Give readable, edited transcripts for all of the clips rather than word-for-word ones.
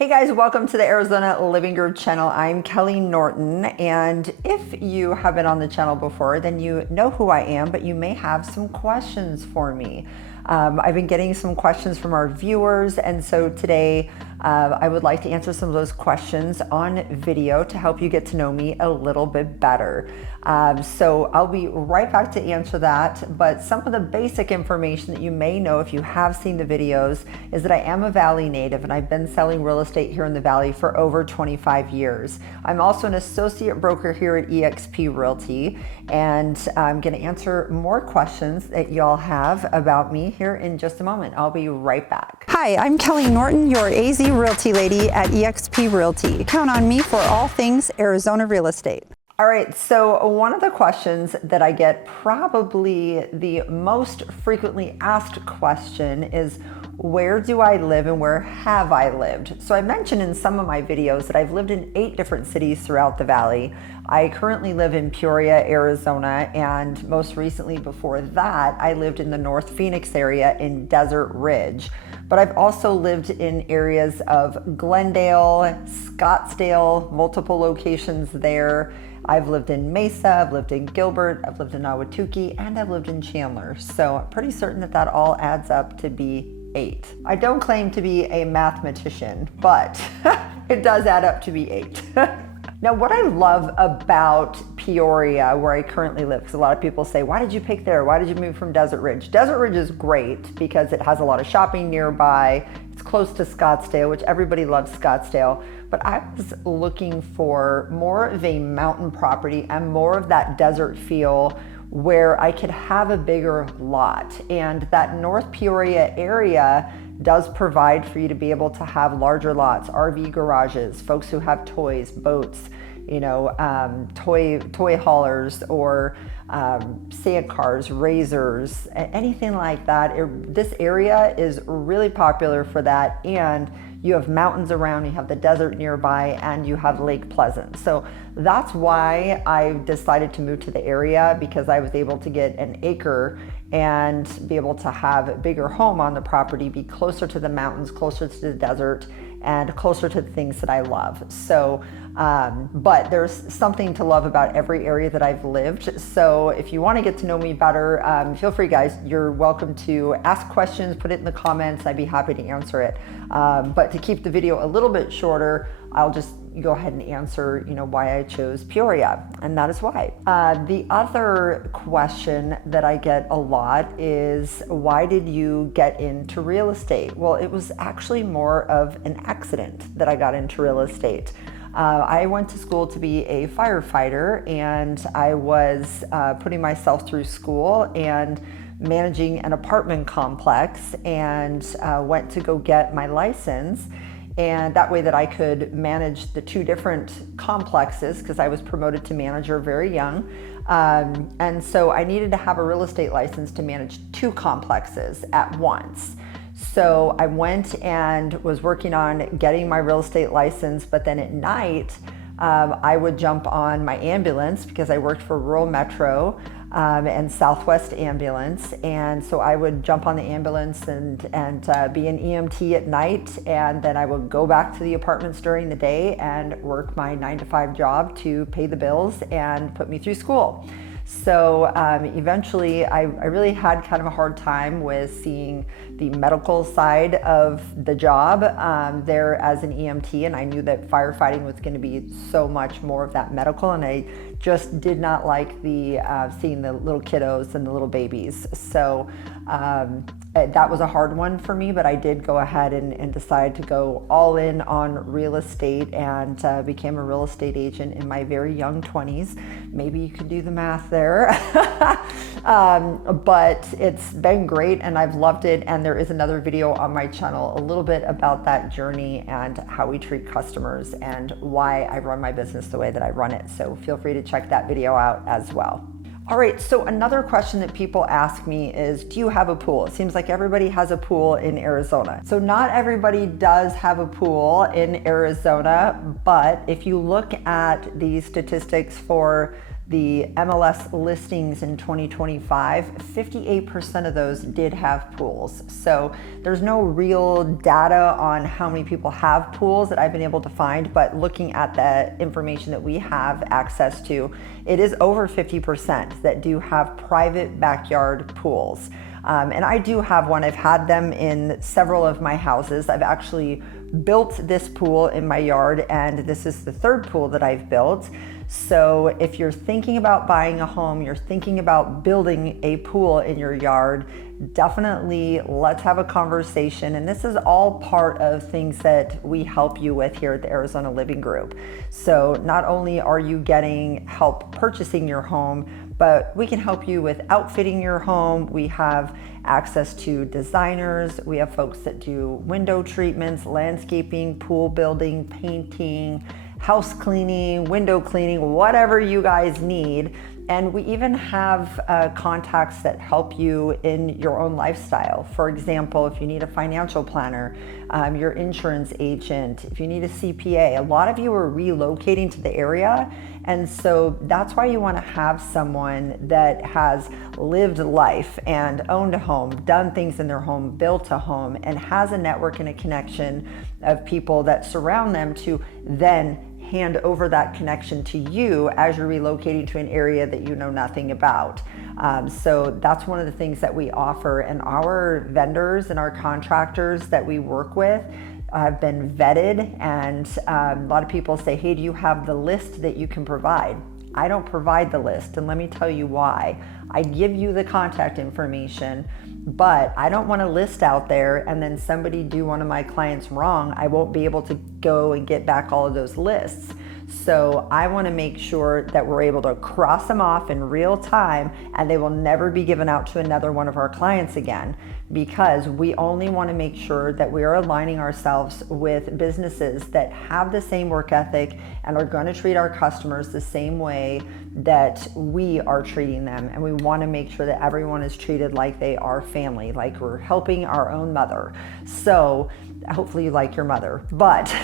Hey guys, welcome to the Arizona Living Group channel. I'm Kelley Norton, and if you have been on the channel before, then you know who I am, but you may have some questions for me. I've been getting some questions from our viewers, and so today I would like to answer some of those questions on video to help you get to know me a little bit better. So I'll be right back to answer that, but some of the basic information that you may know if you have seen the videos is that I am a Valley native and I've been selling real estate here in the Valley for over 25 years. I'm also an associate broker here at eXp Realty, and I'm going to answer more questions that y'all have about me here in just a moment. I'll be right back. Hi, I'm Kelley Norton, your AZ Realty lady at eXp Realty. Count on me for all things Arizona real estate. All right, so one of the questions that I get, probably the most frequently asked question, is where do I live and where have I lived? So I mentioned in some of my videos that I've lived in 8 different cities throughout the Valley. I currently live in Peoria, Arizona, and most recently before that, I lived in the North Phoenix area in Desert Ridge. But I've also lived in areas of Glendale, Scottsdale, multiple locations there. I've lived in Mesa, I've lived in Gilbert, I've lived in Ahwatukee, and I've lived in Chandler. So I'm pretty certain that that all adds up to be 8. I don't claim to be a mathematician, but it does add up to be 8. Now, what I love about Peoria, where I currently live, because a lot of people say, why did you pick there? Why did you move from Desert Ridge? Desert Ridge is great because it has a lot of shopping nearby. It's close to Scottsdale, which everybody loves Scottsdale. But I was looking for more of a mountain property and more of that desert feel where I could have a bigger lot. And that North Peoria area does provide for you to be able to have larger lots, RV garages, folks who have toys, boats, toy haulers, or sand cars, razors, anything like that. This area is really popular for that, and you have mountains around, you have the desert nearby, and you have Lake Pleasant. So that's why I decided to move to the area, because I was able to get an acre and be able to have a bigger home on the property, be closer to the mountains, closer to the desert, and closer to the things that I love. So, but there's something to love about every area that I've lived. So if you want to get to know me better, feel free, guys. You're welcome to ask questions, put it in the comments. I'd be happy to answer it. But to keep the video a little bit shorter, I'll just go ahead and answer, why I chose Peoria, and that is why. The other question that I get a lot is, why did you get into real estate? Well, it was actually more of an accident that I got into real estate. I went to school to be a firefighter, and I was putting myself through school and managing an apartment complex, and went to go get my license. And that way that I could manage the 2 different complexes, because I was promoted to manager very young. And so I needed to have a real estate license to manage 2 complexes at once. So I went and was working on getting my real estate license, but then at night, I would jump on my ambulance, because I worked for Rural Metro and Southwest Ambulance, and so I would jump on the ambulance and be an EMT at night, and then I would go back to the apartments during the day and work my 9-to-5 job to pay the bills and put me through school. So eventually I really had kind of a hard time with seeing the medical side of the job there as an EMT, and I knew that firefighting was going to be so much more of that medical, and I just did not like the seeing the little kiddos and the little babies. So that was a hard one for me, but I did go ahead and decide to go all in on real estate, and became a real estate agent in my very young 20s. Maybe you could do the math there. But it's been great, and I've loved it. And there is another video on my channel a little bit about that journey and how we treat customers and why I run my business the way that I run it. So feel free to check that video out as well. All right, so another question that people ask me is, do you have a pool? It seems like everybody has a pool in Arizona. So not everybody does have a pool in Arizona, but if you look at the statistics for the MLS listings in 2025, 58% of those did have pools. So there's no real data on how many people have pools that I've been able to find, but looking at the information that we have access to, it is over 50% that do have private backyard pools. And I do have one. I've had them in several of my houses. I've actually built this pool in my yard, and this is the third pool that I've built. So if you're thinking about buying a home, you're thinking about building a pool in your yard, definitely let's have a conversation. And this is all part of things that we help you with here at the Arizona Living Group. So not only are you getting help purchasing your home, but we can help you with outfitting your home. We have access to designers. We have folks that do window treatments, landscaping, pool building, painting, house cleaning, window cleaning, whatever you guys need. And we even have contacts that help you in your own lifestyle. For example, if you need a financial planner, your insurance agent, if you need a CPA, a lot of you are relocating to the area. And so that's why you want to have someone that has lived life and owned a home, done things in their home, built a home, and has a network and a connection of people that surround them to then hand over that connection to you as you're relocating to an area that you know nothing about. So that's one of the things that we offer, and our vendors and our contractors that we work with have been vetted, and a lot of people say, hey, do you have the list that you can provide? I don't provide the list, and let me tell you why. I give you the contact information, but I don't want to list out there and then somebody do one of my clients wrong. I won't be able to go and get back all of those lists. So I want to make sure that we're able to cross them off in real time, and they will never be given out to another one of our clients again, because we only want to make sure that we are aligning ourselves with businesses that have the same work ethic and are going to treat our customers the same way that we are treating them. And we want to make sure that everyone is treated like they are family, like we're helping our own mother. So hopefully you like your mother, but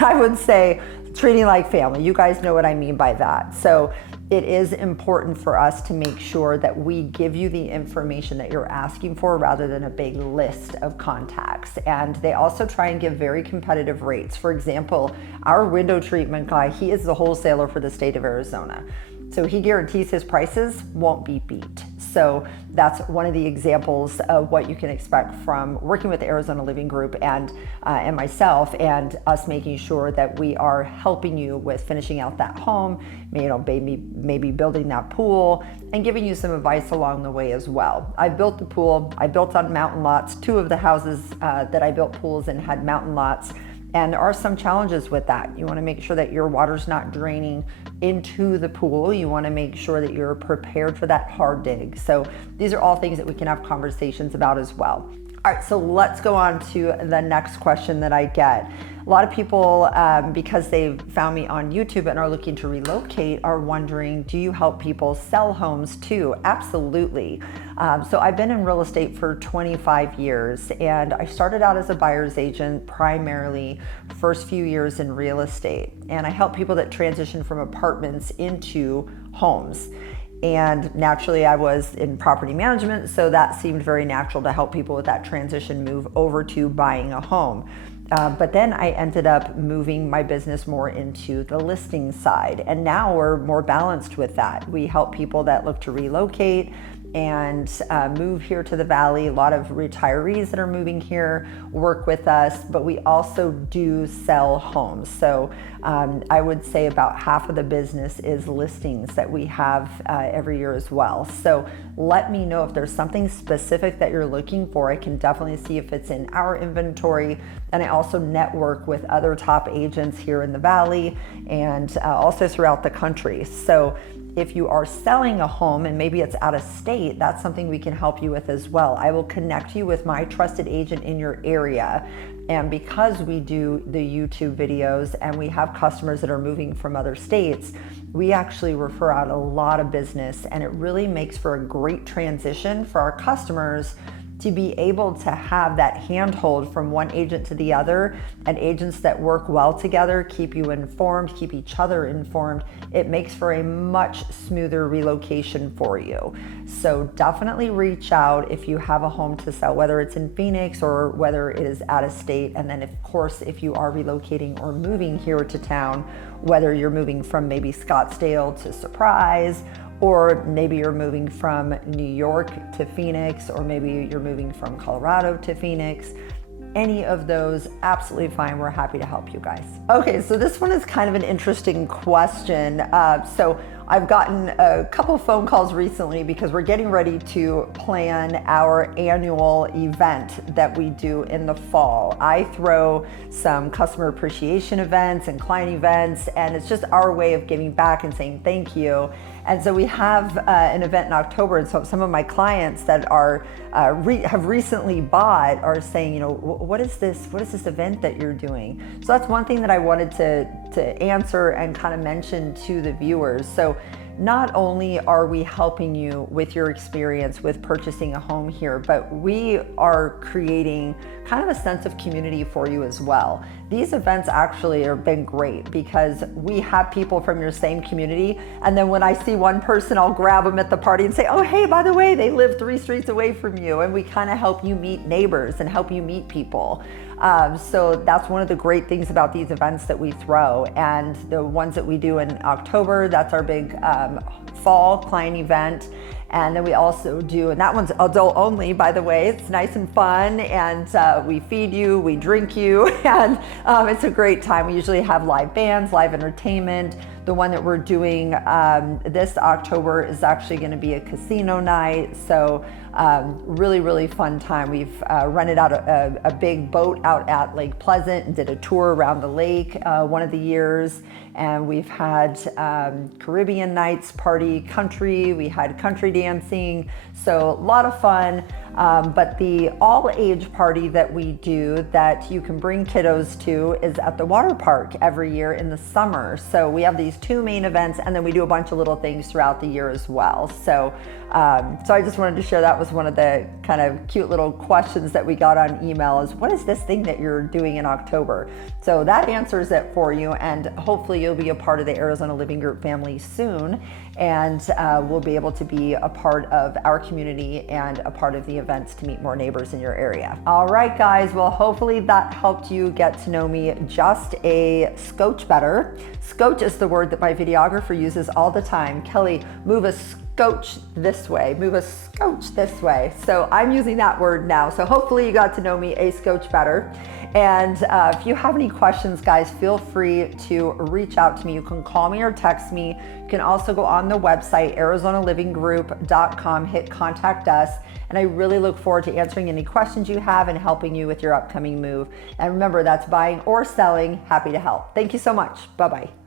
I would say treating like family. You guys know what I mean by that. So it is important for us to make sure that we give you the information that you're asking for rather than a big list of contacts. And they also try and give very competitive rates. For example, our window treatment guy, he is the wholesaler for the state of Arizona. So he guarantees his prices won't be beat. So that's one of the examples of what you can expect from working with the Arizona Living Group and myself, and us making sure that we are helping you with finishing out that home, maybe building that pool, and giving you some advice along the way as well. I built the pool. I built on mountain lots. 2 of the houses that I built pools in had mountain lots. And there are some challenges with that. You want to make sure that your water's not draining into the pool. You want to make sure that you're prepared for that hard dig. So these are all things that we can have conversations about as well. All right, so let's go on to the next question that I get. A lot of people, because they've found me on YouTube and are looking to relocate, are wondering, do you help people sell homes too? Absolutely. So I've been in real estate for 25 years, and I started out as a buyer's agent primarily, first few years in real estate. And I help people that transition from apartments into homes. And naturally, I was in property management, so that seemed very natural to help people with that transition move over to buying a home. But then I ended up moving my business more into the listing side, and now we're more balanced with that. We help people that look to relocate and move here to the Valley. A lot of retirees that are moving here work with us, but we also do sell homes. So I would say about half of the business is listings that we have every year as well. So let me know if there's something specific that you're looking for. I can definitely see if it's in our inventory. And I also network with other top agents here in the Valley and also throughout the country. So if you are selling a home and maybe it's out of state, that's something we can help you with as well. I will connect you with my trusted agent in your area. And because we do the YouTube videos and we have customers that are moving from other states, we actually refer out a lot of business, and it really makes for a great transition for our customers to be able to have that handhold from one agent to the other, and agents that work well together, keep you informed, keep each other informed, it makes for a much smoother relocation for you. So definitely reach out if you have a home to sell, whether it's in Phoenix or whether it is out of state. And then of course, if you are relocating or moving here to town, whether you're moving from maybe Scottsdale to Surprise, or maybe you're moving from New York to Phoenix, or maybe you're moving from Colorado to Phoenix, any of those, absolutely fine. We're happy to help you guys. Okay, so this one is kind of an interesting question. So I've gotten a couple phone calls recently because we're getting ready to plan our annual event that we do in the fall. I throw some customer appreciation events and client events, and it's just our way of giving back and saying thank you. And so we have an event in October, and so some of my clients that are have recently bought are saying, you know, what is this event that you're doing? So that's one thing that I wanted to answer and kind of mention to the viewers. So not only are we helping you with your experience with purchasing a home here, but we are creating kind of a sense of community for you as well. These events actually have been great because we have people from your same community, and then when I see one person, I'll grab them at the party and say, oh, hey, by the way, they live 3 streets away from you, and we kind of help you meet neighbors and help you meet people. So that's one of the great things about these events that we throw. And the ones that we do in October, that's our big fall client event. And then we also do, and that one's adult only, by the way. It's nice and fun, and we feed you, we drink you, and it's a great time. We usually have live bands, live entertainment. The one that we're doing this October is actually going to be a casino night. So really, really fun time. We've rented out a big boat out at Lake Pleasant and did a tour around the lake one of the years. And we've had Caribbean nights, party country. We had country dancing. So a lot of fun. But the all age party that we do that you can bring kiddos to is at the water park every year in the summer. So we have these 2 main events, and then we do a bunch of little things throughout the year as well. So I just wanted to share that was one of the kind of cute little questions that we got on email is, what is this thing that you're doing in October? So that answers it for you, and hopefully you'll be a part of the Arizona Living Group family soon, and we'll be able to be a part of our community and a part of the events to meet more neighbors in your area. All right, guys, well, hopefully that helped you get to know me just a scotch better. Scotch is the word that my videographer uses all the time. Kelley, move a scotch this way, move a scotch this way. So I'm using that word now. So hopefully you got to know me a scotch better. And if you have any questions, guys, feel free to reach out to me. You can call me or text me. You can also go on the website, ArizonaLivingGroup.com, hit contact us. And I really look forward to answering any questions you have and helping you with your upcoming move. And remember, that's buying or selling. Happy to help. Thank you so much. Bye-bye.